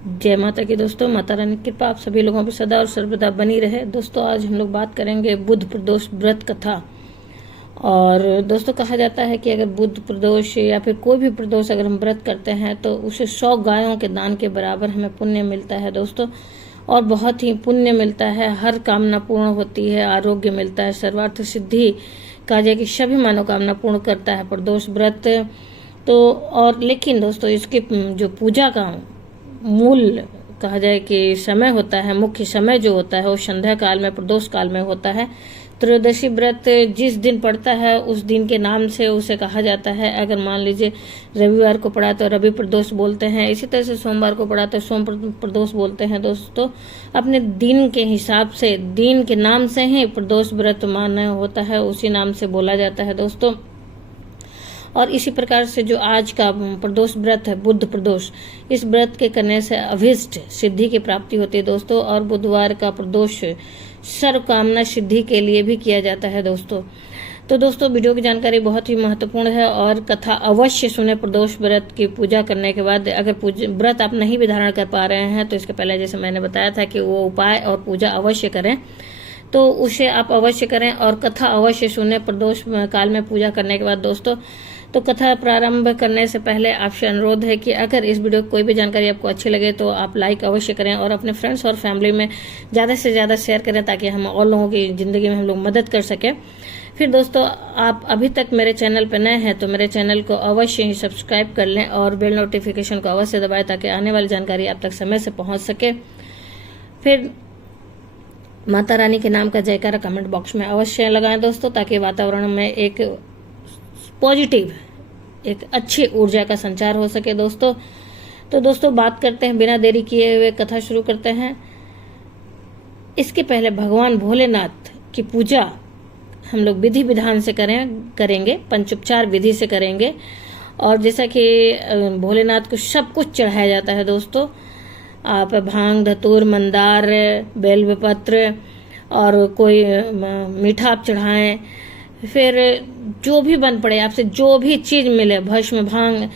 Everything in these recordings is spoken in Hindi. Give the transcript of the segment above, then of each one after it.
जय माता की दोस्तों। माता रानी की कृपा आप सभी लोगों पर सदा और सर्वदा बनी रहे। दोस्तों आज हम लोग बात करेंगे बुध प्रदोष व्रत कथा। और दोस्तों कहा जाता है कि अगर बुध प्रदोष या फिर कोई भी प्रदोष अगर हम व्रत करते हैं तो उसे 100 गायों के दान के बराबर हमें पुण्य मिलता है दोस्तों। और बहुत ही पुण्य मिलता है, हर कामना पूर्ण होती है, आरोग्य मिलता है, सर्वार्थ सिद्धि कहा जाए कि सभी मनोकामना पूर्ण करता है प्रदोष व्रत। तो और लेकिन दोस्तों इसकी जो पूजा का मूल कहा जाए कि समय होता है, मुख्य समय जो होता है वो संध्या काल में प्रदोष काल में होता है। त्रयोदशी व्रत जिस दिन पड़ता है उस दिन के नाम से उसे कहा जाता है। अगर मान लीजिए रविवार को पड़ा तो रवि प्रदोष बोलते हैं, इसी तरह से सोमवार को पड़ा तो सोम प्रदोष बोलते हैं दोस्तों। अपने दिन के हिसाब से, दिन के नाम से ही प्रदोष व्रत माना होता है, उसी नाम से बोला जाता है दोस्तों। और इसी प्रकार से जो आज का प्रदोष व्रत है बुध प्रदोष, इस व्रत के करने से अभीष्ट सिद्धि की प्राप्ति होती है दोस्तों। और बुधवार का प्रदोष सर्व कामना सिद्धि के लिए भी किया जाता है दोस्तों। तो दोस्तों वीडियो की जानकारी बहुत ही महत्वपूर्ण है और कथा अवश्य सुने। प्रदोष व्रत की पूजा करने के बाद अगर व्रत आप नहीं भी धारण कर पा रहे हैं तो इसके पहले जैसे मैंने बताया था कि वो उपाय और पूजा अवश्य करें, तो उसे आप अवश्य करें और कथा अवश्य सुने प्रदोष काल में पूजा करने के बाद दोस्तों। तो कथा प्रारंभ करने से पहले आपसे अनुरोध है कि अगर इस वीडियो की कोई भी जानकारी आपको अच्छी लगे तो आप लाइक अवश्य करें और अपने फ्रेंड्स और फैमिली में ज़्यादा से ज़्यादा शेयर करें ताकि हम और लोगों की ज़िंदगी में हम लोग मदद कर सकें। फिर दोस्तों आप अभी तक मेरे चैनल पर नए हैं तो मेरे चैनल को अवश्य ही सब्सक्राइब कर लें और बेल नोटिफिकेशन को अवश्य दबाएं ताकि आने वाली जानकारी आप तक समय से पहुँच सके। फिर माता रानी के नाम का जयकारा कमेंट बॉक्स में अवश्य लगाएं दोस्तों, ताकि वातावरण में एक पॉजिटिव, एक अच्छी ऊर्जा का संचार हो सके दोस्तों। तो दोस्तों बात करते हैं, बिना देरी किए हुए कथा शुरू करते हैं। इसके पहले भगवान भोलेनाथ की पूजा हम लोग विधि विधान से करेंगे, पंचोपचार विधि से करेंगे। और जैसा कि भोलेनाथ को सब कुछ चढ़ाया जाता है दोस्तों, आप भांग, धतूर, मंदार, बेलपत्र और कोई मीठा आप चढ़ाएं। फिर जो भी बन पड़े आपसे, जो भी चीज मिले, भस्म, भांग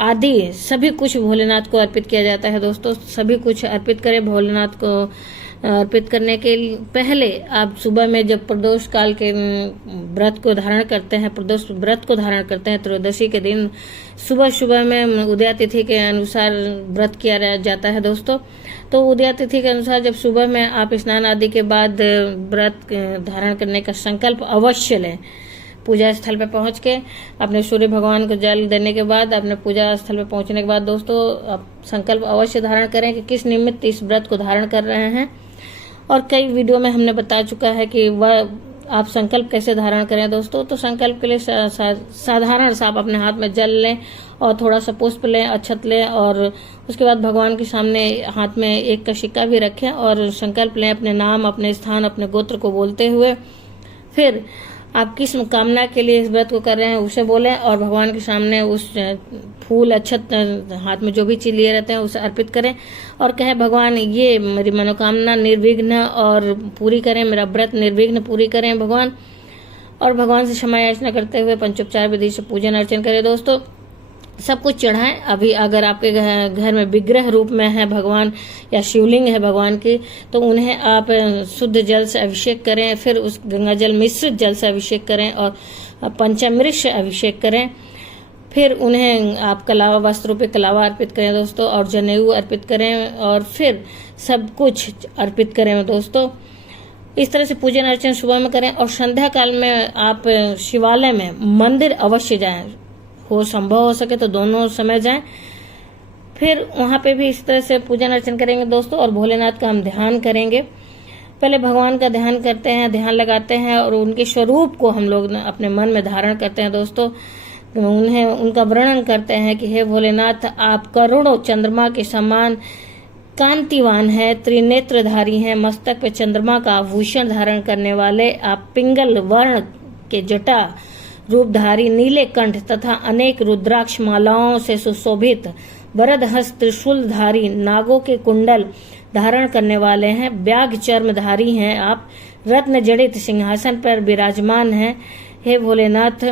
आदि सभी कुछ भोलेनाथ को अर्पित किया जाता है दोस्तों। सभी कुछ अर्पित करें भोलेनाथ को। अर्पित करने के पहले आप सुबह में जब प्रदोष काल के व्रत को धारण करते हैं, प्रदोष व्रत को धारण करते हैं त्रयोदशी के दिन सुबह में उदया तिथि के अनुसार व्रत किया जाता है दोस्तों। तो उदया तिथि के अनुसार जब सुबह में आप स्नान आदि के बाद व्रत धारण करने का संकल्प अवश्य लें। पूजा स्थल पर पहुंच के अपने सूर्य भगवान को जल देने के बाद अपने पूजा स्थल पर पहुंचने के बाद दोस्तों आप संकल्प अवश्य धारण करें कि किस निमित्त इस व्रत को धारण कर रहे हैं। और कई वीडियो में हमने बता चुका है कि वह आप संकल्प कैसे धारण करें दोस्तों। तो संकल्प के लिए साधारण सा आप अपने हाथ में जल लें और थोड़ा सा पुष्प लें, अक्षत लें और उसके बाद भगवान के सामने हाथ में एक का सिक्का भी रखें और संकल्प लें अपने नाम, अपने स्थान, अपने गोत्र को बोलते हुए। फिर आप किस कामना के लिए इस व्रत को कर रहे हैं उसे बोलें और भगवान के सामने उस फूल, अक्षत, हाथ में जो भी चीज लिए रहते हैं उसे अर्पित करें और कहें भगवान ये मेरी मनोकामना निर्विघ्न और पूरी करें, मेरा व्रत निर्विघ्न पूरी करें भगवान। और भगवान से क्षमा याचना करते हुए पंचोपचार विधि से पूजन अर्चन करें दोस्तों। सब कुछ चढ़ाएं। अभी अगर आपके घर में विग्रह रूप में है भगवान या शिवलिंग है भगवान की, तो उन्हें आप शुद्ध जल से अभिषेक करें। फिर उस गंगा जल मिश्रित जल से अभिषेक करें और पंचामृत से अभिषेक करें। फिर उन्हें आप कलावा, वस्त्रों पे कलावा अर्पित करें दोस्तों और जनेऊ अर्पित करें और फिर सब कुछ अर्पित करें दोस्तों। इस तरह से पूजन अर्चन सुबह में करें और संध्या काल में आप शिवालय में, मंदिर अवश्य जाएं, हो संभव हो सके तो दोनों समय जाएं। फिर वहां पे भी इस तरह से पूजन अर्चन करेंगे दोस्तों और भोलेनाथ का हम ध्यान करेंगे। पहले भगवान का ध्यान करते हैं, ध्यान लगाते हैं और उनके स्वरूप को हम लोग अपने मन में धारण करते हैं दोस्तों। उन्हें उनका वर्णन करते हैं कि हे भोलेनाथ, आप करोड़ों चंद्रमा के समान कांतिवान है, त्रिनेत्रधारी हैं, मस्तक पे चंद्रमा का आभूषण धारण करने वाले, आप पिंगल वर्ण के जटा रूपधारी, नीले कंठ तथा अनेक रुद्राक्ष मालाओं से सुशोभित, वरद हस्त त्रिशूलधारी, नागों के कुंडल धारण करने वाले हैं, व्याघ्र चर्मधारी हैं आप, रत्न जड़ित सिंहासन पर विराजमान हैं। हे भोलेनाथ,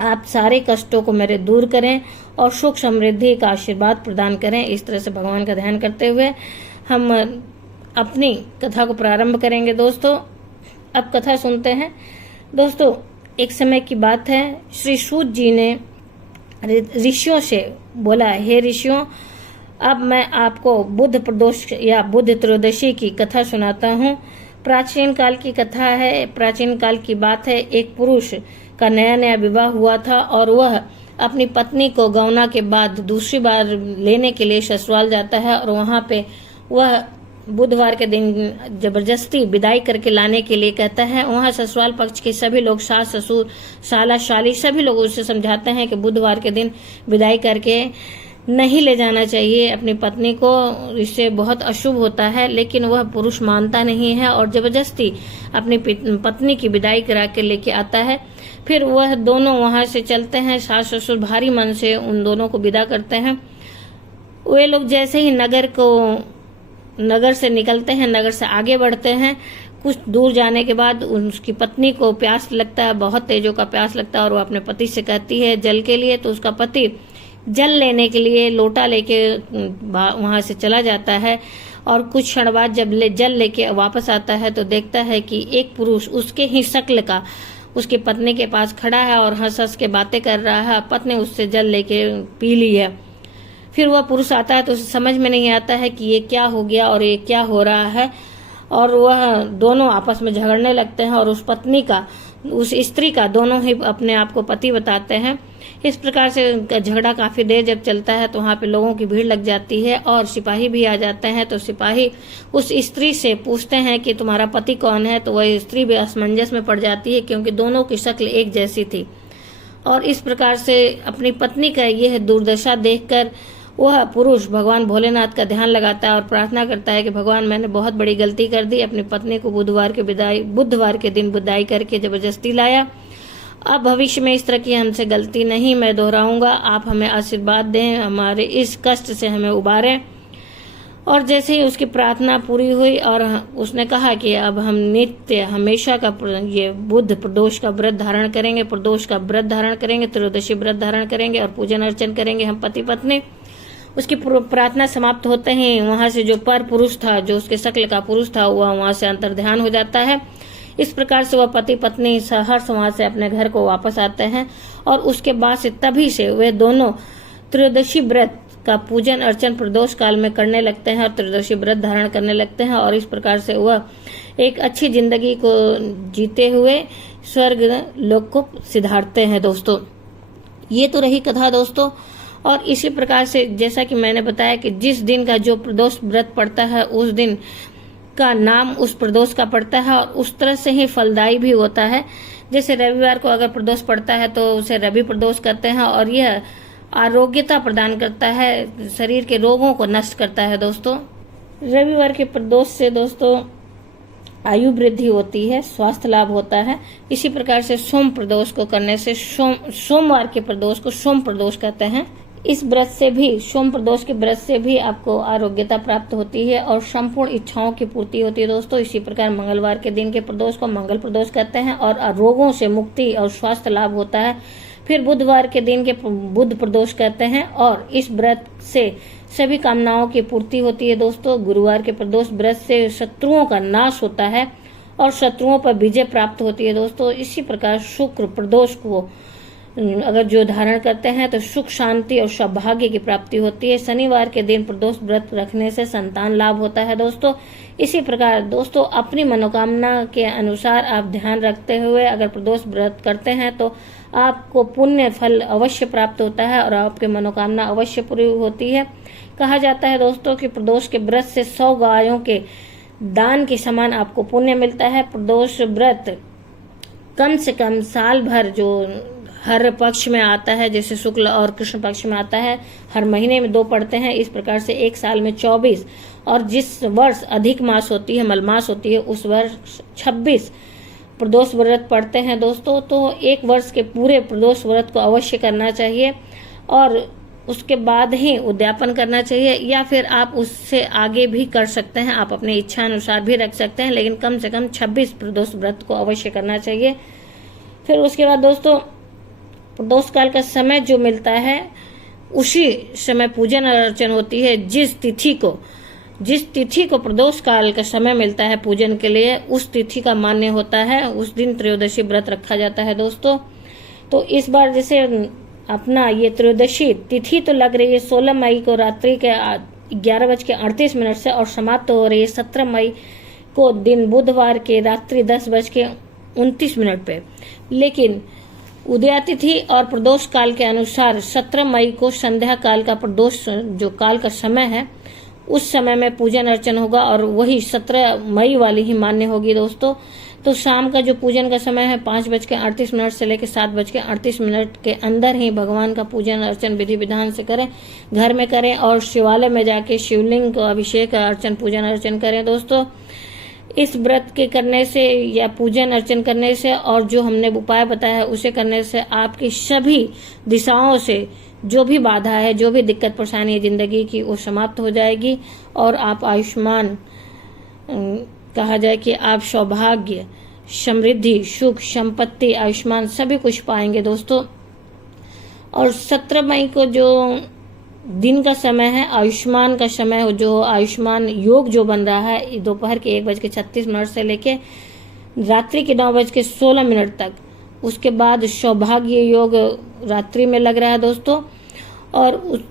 आप सारे कष्टों को मेरे दूर करें और सुख समृद्धि का आशीर्वाद प्रदान करें। इस तरह से भगवान का ध्यान करते हुए हम अपनी कथा को प्रारंभ करेंगे। दोस्तों अब कथा सुनते हैं। दोस्तों एक समय की बात है, श्री सूत जी ने ऋषियों से बोला, हे ऋषियों, अब मैं आपको बुध प्रदोष या बुध त्रयोदशी की कथा सुनाता हूँ। प्राचीन काल की कथा है, प्राचीन काल की बात है। एक पुरुष का नया नया विवाह हुआ था और वह अपनी पत्नी को गौना के बाद दूसरी बार लेने के लिए ससुराल जाता है और वहां पे वह बुधवार के दिन जबरदस्ती विदाई करके लाने के लिए कहता है। वहां ससुराल पक्ष के सभी लोग, सास ससुर साला शाली, सभी लोग उसे समझाते हैं कि बुधवार के दिन विदाई करके नहीं ले जाना चाहिए अपनी पत्नी को, इससे बहुत अशुभ होता है। लेकिन वह पुरुष मानता नहीं है और जबरदस्ती अपनी पत्नी की विदाई करा के लेके आता है। फिर वह दोनों वहां से चलते हैं। सास ससुर भारी मन से उन दोनों को विदा करते हैं। वे लोग जैसे ही नगर से निकलते हैं, नगर से आगे बढ़ते हैं, कुछ दूर जाने के बाद उसकी पत्नी को प्यास लगता है, बहुत तेजों का प्यास लगता है और वो अपने पति से कहती है जल के लिए। तो उसका पति जल लेने के लिए लोटा लेके वहां से चला जाता है और कुछ क्षण बाद जब जल लेके वापस आता है तो देखता है कि एक पुरुष उसके ही शक्ल का उसकी पत्नी के पास खड़ा है और हंस हंस के बातें कर रहा है। पत्नी उससे जल लेके पी ली है। फिर वह पुरुष आता है तो उसे समझ में नहीं आता है कि ये क्या हो गया और ये क्या हो रहा है, और वह दोनों आपस में झगड़ने लगते हैं और उस पत्नी का, उस स्त्री का, दोनों ही अपने आप को पति बताते हैं। इस प्रकार से झगड़ा काफी देर जब चलता है तो वहां पे लोगों की भीड़ लग जाती है और सिपाही भी आ जाते हैं। तो सिपाही उस स्त्री से पूछते हैं कि तुम्हारा पति कौन है। तो वह स्त्री भी असमंजस में पड़ जाती है क्योंकि दोनों की शक्ल एक जैसी थी। और इस प्रकार से अपनी पत्नी का यह दुर्दशा देखकर वह पुरुष भगवान भोलेनाथ का ध्यान लगाता है और प्रार्थना करता है कि भगवान, मैंने बहुत बड़ी गलती कर दी, अपनी पत्नी को बुधवार के दिन विदाई करके जबरदस्ती लाया। अब भविष्य में इस तरह की हमसे गलती नहीं मैं दोहराऊंगा। आप हमें आशीर्वाद दें, हमारे इस कष्ट से हमें उबारें। और जैसे ही उसकी प्रार्थना पूरी हुई और उसने कहा कि अब हम नित्य हमेशा का ये बुध प्रदोष का व्रत धारण करेंगे, प्रदोष का व्रत धारण करेंगे, त्रयोदशी व्रत धारण करेंगे और पूजन अर्चन करेंगे हम पति पत्नी। उसकी प्रार्थना समाप्त होते ही वहां से जो पर पुरुष था, जो उसके शक्ल का पुरुष था, वह वहां से अंतर्ध्यान हो जाता है। इस प्रकार से वह पति पत्नी हर्ष वहां से अपने घर को वापस आते हैं और उसके बाद से तभी से वे दोनों त्रयोदशी व्रत का पूजन अर्चन प्रदोष काल में करने लगते हैं और त्रयोदशी व्रत धारण करने लगते हैं और इस प्रकार से वह एक अच्छी जिंदगी को जीते हुए स्वर्ग लोक को सिधारते हैं। दोस्तों ये तो रही कथा दोस्तों। और इसी प्रकार से जैसा कि मैंने बताया कि जिस दिन का जो प्रदोष व्रत पड़ता है उस दिन का नाम उस प्रदोष का पड़ता है और उस तरह से ही फलदायी भी होता है। जैसे रविवार को अगर प्रदोष पड़ता है तो उसे रवि प्रदोष कहते हैं और यह आरोग्यता प्रदान करता है, शरीर के रोगों को नष्ट करता है। दोस्तों रविवार के प्रदोष से दोस्तों आयु वृद्धि होती है, स्वास्थ्य लाभ होता है। इसी प्रकार से सोम प्रदोष को करने से सोमवार के प्रदोष को सोम प्रदोष कहते हैं। इस व्रत से भी, सोम प्रदोष के व्रत से भी आपको आरोग्यता प्राप्त होती है और संपूर्ण इच्छाओं की पूर्ति होती है। दोस्तों इसी प्रकार मंगलवार के दिन के प्रदोष को मंगल प्रदोष कहते हैं और रोगों से मुक्ति और स्वास्थ्य लाभ होता है। फिर बुधवार के दिन के बुध प्रदोष कहते हैं और इस व्रत से सभी कामनाओं की पूर्ति होती है। दोस्तों गुरुवार के प्रदोष व्रत से शत्रुओं का नाश होता है और शत्रुओं पर विजय प्राप्त होती है। दोस्तों इसी प्रकार शुक्र प्रदोष को अगर जो धारण करते हैं तो सुख शांति और सौभाग्य की प्राप्ति होती है। शनिवार के दिन प्रदोष व्रत रखने से संतान लाभ होता है। दोस्तों इसी प्रकार दोस्तों अपनी मनोकामना के अनुसार आप ध्यान रखते हुए अगर प्रदोष व्रत करते हैं तो आपको पुण्य फल अवश्य प्राप्त होता है और आपकी मनोकामना अवश्य पूरी होती है। कहा जाता है दोस्तों कि प्रदोष के व्रत से 100 गायों के दान के समान आपको पुण्य मिलता है। प्रदोष व्रत कम से कम साल भर जो हर पक्ष में आता है, जैसे शुक्ल और कृष्ण पक्ष में आता है, हर महीने में 2 पड़ते हैं। इस प्रकार से एक साल में 24 और जिस वर्ष अधिक मास होती है, मलमास होती है, उस वर्ष 26 प्रदोष व्रत पड़ते हैं। दोस्तों तो एक वर्ष के पूरे प्रदोष व्रत को अवश्य करना चाहिए और उसके बाद ही उद्यापन करना चाहिए, या फिर आप उससे आगे भी कर सकते हैं, आप अपनी इच्छा अनुसार भी रख सकते हैं, लेकिन कम से कम 26 प्रदोष व्रत को अवश्य करना चाहिए। फिर उसके बाद दोस्तों प्रदोष काल का समय जो मिलता है उसी समय पूजन अर्चन होती है। जिस तिथि को प्रदोष काल का समय मिलता है पूजन के लिए, उस तिथि का मान्य होता है, उस दिन त्रयोदशी व्रत रखा जाता है दोस्तों। तो इस बार जैसे अपना ये त्रयोदशी तिथि तो लग रही है 16 मई को रात्रि के 11:38 से और समाप्त हो रही है 17 मई को दिन बुधवार के रात्रि 10:29 पे। लेकिन उदयातिथि और प्रदोष काल के अनुसार 17 मई को संध्या काल का प्रदोष जो काल का समय है उस समय में पूजन अर्चन होगा और वही 17 मई वाली ही मान्य होगी दोस्तों। तो शाम का जो पूजन का समय है 5:38 से लेकर 7:38 के अंदर ही भगवान का पूजन अर्चन विधि विधान से करें, घर में करें और शिवालय में जाके शिवलिंग को अभिषेक अर्चन पूजन अर्चन करें दोस्तों। इस व्रत के करने से या पूजन अर्चन करने से और जो हमने उपाय बताया है उसे करने से आपकी सभी दिशाओं से जो भी बाधा है, जो भी दिक्कत परेशानी है जिंदगी की, वो समाप्त हो जाएगी और आप आयुष्मान, कहा जाए कि आप सौभाग्य, समृद्धि, सुख, संपत्ति, आयुष्मान सभी कुछ पाएंगे दोस्तों। और 17 मई को जो दिन का समय है, आयुष्मान का समय, जो आयुष्मान योग जो बन रहा है दोपहर के 1:36 से लेके रात्रि के 9:16 तक, उसके बाद सौभाग्य योग रात्रि में लग रहा है दोस्तों। और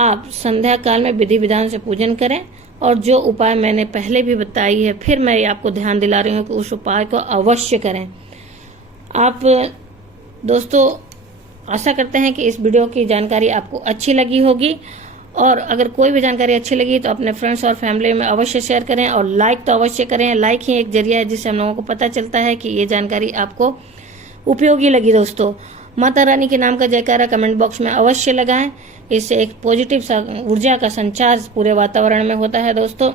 आप संध्या काल में विधि विधान से पूजन करें और जो उपाय मैंने पहले भी बताई है फिर मैं आपको ध्यान दिला रही हूँ कि उस उपाय को अवश्य करें। आप दोस्तों आशा करते हैं कि इस वीडियो की जानकारी आपको अच्छी लगी होगी और अगर कोई भी जानकारी अच्छी लगी तो अपने फ्रेंड्स और फैमिली में अवश्य शेयर करें और लाइक तो अवश्य करें। लाइक ही एक जरिया है जिससे हम लोगों को पता चलता है कि ये जानकारी आपको उपयोगी लगी दोस्तों। माता रानी के नाम का जयकारा कमेंट बॉक्स में अवश्य लगाएं, इससे एक पॉजिटिव ऊर्जा का संचार पूरे वातावरण में होता है दोस्तों।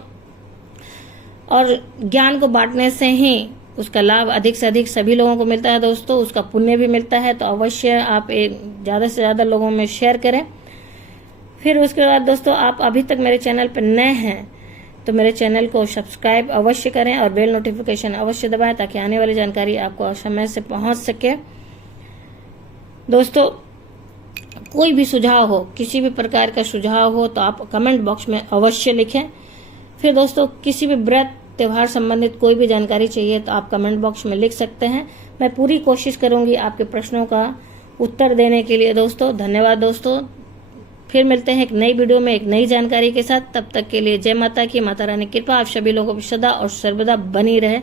और ज्ञान को बांटने से ही उसका लाभ अधिक से अधिक सभी लोगों को मिलता है दोस्तों, उसका पुण्य भी मिलता है। तो अवश्य आप ज्यादा से ज्यादा लोगों में शेयर करें। फिर उसके बाद दोस्तों आप अभी तक मेरे चैनल पर नए हैं तो मेरे चैनल को सब्सक्राइब अवश्य करें और बेल नोटिफिकेशन अवश्य दबाएं ताकि आने वाली जानकारी आपको समय से पहुंच सके दोस्तों। कोई भी सुझाव हो, किसी भी प्रकार का सुझाव हो तो आप कमेंट बॉक्स में अवश्य लिखें। फिर दोस्तों किसी भी व्रत त्योहार संबंधित कोई भी जानकारी चाहिए तो आप कमेंट बॉक्स में लिख सकते हैं। मैं पूरी कोशिश करूंगी आपके प्रश्नों का उत्तर देने के लिए दोस्तों। धन्यवाद दोस्तों। फिर मिलते हैं एक नई वीडियो में एक नई जानकारी के साथ। तब तक के लिए जय माता की। माता रानी की कृपा आप सभी लोगों पर सदा और सर्वदा बनी रहे।